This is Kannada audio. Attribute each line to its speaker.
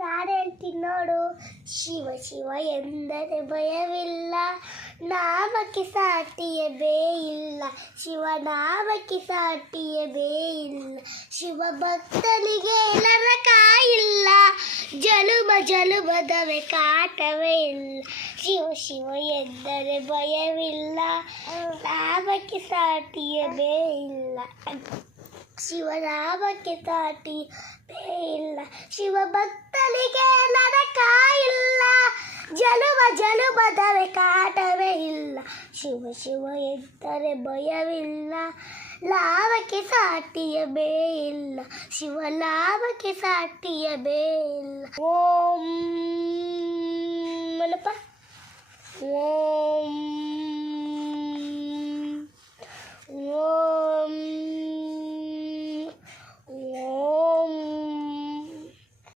Speaker 1: ಹಾಡು ಹೇಳ್ತೀನಿ ನೋಡು ಶಿವ ಶಿವ ಎಂದರೆ ಭಯವಿಲ್ಲ. ನಾಮಕ್ಕೆ ಸಾಟಿಯ ಬೇ ಇಲ್ಲ ಶಿವ, ನಾಮಕ್ಕೆ ಸಾಟಿಯ ಬೇ ಇಲ್ಲ ಶಿವ ಭಕ್ತನಿಗೆ ನರಕ ಇಲ್ಲ ಜಲುಮ, ಜಲುಮದವೆ ಕಾಟವೇ ಇಲ್ಲ. ಶಿವ ಶಿವ ಎಂದರೆ ಭಯವಿಲ್ಲ. ನಾಮಕ್ಕೆ ಸಾಟಿಯ ಬೇ ಇಲ್ಲ ಶಿವನಾಮಕ್ಕೆ ಸಾಟಿ ಇಲ್ಲ ಶಿವ ಭಕ್ತನಿಗೆ ನರಕ ಇಲ್ಲ ಜಲುಮ ಜಲುಮದವೆ ಕಾಟವೇ ಇಲ್ಲ. ಶಿವ ಶಿವ ಎಂದರೆ ಭಯವಿಲ್ಲ. ಲಾಭಕ್ಕೆ ಸಾಟಿಯ ಇಲ್ಲ. ಶಿವ ಲಾಭಕ್ಕೆ ಸಾಟಿಯ ಇಲ್ಲ. ಓಂ ಮನಪ್ಪ. ಓಂ